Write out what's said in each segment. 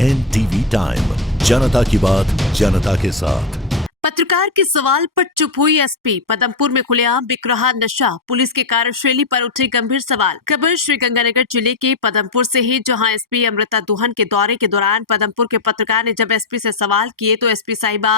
NTV time, जनता की बात जनता के साथ। पत्रकार के सवाल पर चुप हुई एसपी। पदमपुर में खुलेआम बिक रहा नशा, पुलिस की कार्यशैली पर उठे गंभीर सवाल। खबर श्रीगंगानगर जिले के पदमपुर से है, जहां एसपी अमृता दुहन के दौरे के दौरान पदमपुर के पत्रकार ने जब एसपी से सवाल किए तो एसपी साहिबा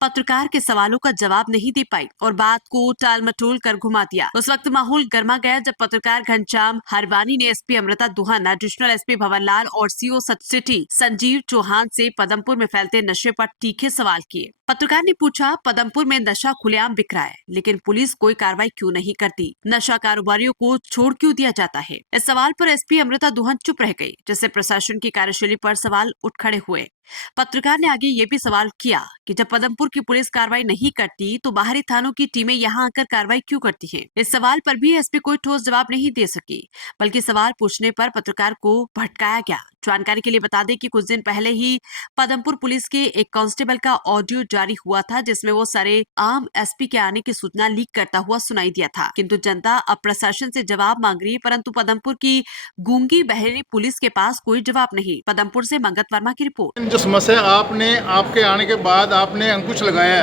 पत्रकार के सवालों का जवाब नहीं दे पाई और बात को टाल मटोल कर घुमा दिया। उस वक्त माहौल गर्मा गया जब पत्रकार घनश्याम हरवानी ने SP Amrita Duhan, additional SP Bhawanlal और सीओ सिटी संजीव चौहान से पदमपुर में फैलते नशे पर तीखे सवाल किए। पत्रकार ने पूछा, पदमपुर में नशा खुलेआम बिक रहा है, लेकिन पुलिस कोई कार्रवाई क्यों नहीं करती? नशा कारोबारियों को छोड़ क्यों दिया जाता है? इस सवाल पर एसपी अमृता दुहन चुप रह गई, जिससे प्रशासन की कार्यशैली पर सवाल उठ खड़े हुए। पत्रकार ने आगे ये भी सवाल किया कि जब पदमपुर की पुलिस कार्रवाई नहीं करती तो बाहरी थानों की टीमें यहां आकर कार्रवाई क्यों करती हैं? इस सवाल पर भी एसपी कोई ठोस जवाब नहीं दे सकी, बल्कि सवाल पूछने पर पत्रकार को भटकाया गया। जानकारी के लिए बता दें कि कुछ दिन पहले ही पदमपुर पुलिस के एक कांस्टेबल का ऑडियो जारी हुआ था, जिसमें वो सारे आम एसपी के आने की सूचना लीक करता हुआ सुनाई दिया था। किंतु जनता अब प्रशासन से जवाब मांग रही है, परंतु पदमपुर की गूंगी बहरी पुलिस के पास कोई जवाब नहीं। पदमपुर से मंगत वर्मा की रिपोर्ट। जो समस्या आपके आने के बाद आपने अंकुश लगाया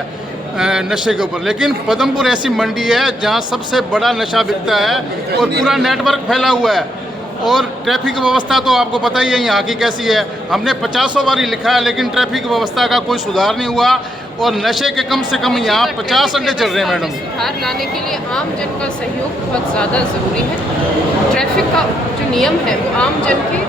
है नशे के ऊपर, लेकिन पदमपुर ऐसी मंडी है जहां सबसे बड़ा नशा बिकता है और पूरा नेटवर्क फैला हुआ है। और ट्रैफिक व्यवस्था तो आपको पता ही है यहाँ की कैसी है। हमने 50 बारी लिखा है, लेकिन ट्रैफिक व्यवस्था का कोई सुधार नहीं हुआ और नशे के कम से कम यहाँ 50 अड्डे चल रहे हैं। मैडम, सुधार लाने के लिए आम जन का सहयोग बहुत ज़्यादा ज़रूरी है। ट्रैफिक का जो नियम है वो आम जन की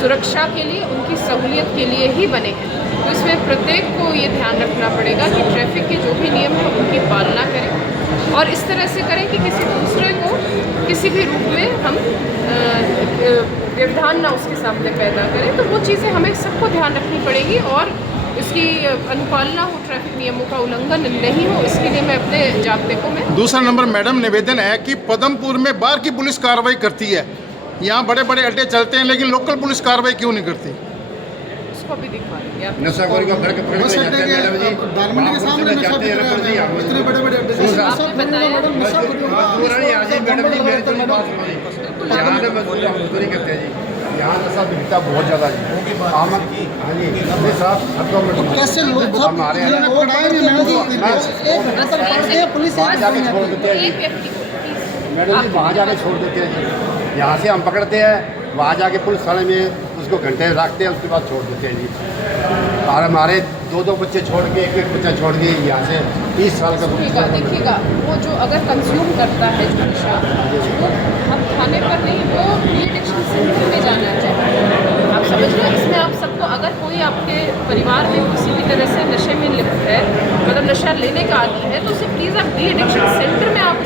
सुरक्षा के लिए, उनकी सहूलियत के लिए ही बने हैं। तो इसमें प्रत्येक को ये ध्यान रखना पड़ेगा कि ट्रैफिक के जो भी नियम हैं उनकी पालना करें और इस तरह से करें कि किसी दूसरे को किसी भी रूप में हम व्यवधान ना उसके सामने पैदा करें। तो वो चीज़ें हमें सबको ध्यान रखनी पड़ेगी और इसकी अनुपालना हो, ट्रैफिक नियमों का उल्लंघन नहीं हो, इसके लिए मैं अपने जाब्ते को मैं। दूसरा नंबर मैडम, निवेदन है कि पदमपुर में बाहर की पुलिस कार्रवाई करती है, यहाँ बड़े बड़े अड्डे चलते हैं, लेकिन लोकल पुलिस कार्रवाई क्यों नहीं करती? उसको भी दिखवा देंगे आप। नशाखोरी का भड़क पकड़ के जाते हैं मैडम जी, दालमंडी के सामने जाते हैं इतने बड़े-बड़े अड्डे से मैडम जी, मेरी थोड़ी बात सुनिए। यहाँ से मजदूरी करते हैं जी, यहाँ नशा बिकता बहुत ज़्यादा जी। आमद की हाँ जी, अपने साथ हफ्तों में कैसे लोग हमारे पुलिस वहाँ जाके छोड़ देते हैं मैडम जी, वहाँ जाके छोड़ देते हैं जी। यहाँ से हम पकड़ते हैं, वहाँ जाके पुलिस थाने में उसको घंटे रखते हैं, उसके बाद छोड़ देते हैं जी। और हमारे दो बच्चे छोड़ के, एक बच्चा छोड़ के यहाँ से 30 साल का। देखिएगा, वो जो अगर कंज्यूम करता है जो नशा, वो हम थाने पर नहीं, वो डी एडिक्शन सेंटर में जाना चाहिए। आप समझ लो, इसमें आप सबको, अगर कोई आपके परिवार में किसी भी तरह से नशे में लिप्त है, मतलब नशा लेने का आदी है, तो उसे प्लीज़ आप डी एडिक्शन सेंटर में आप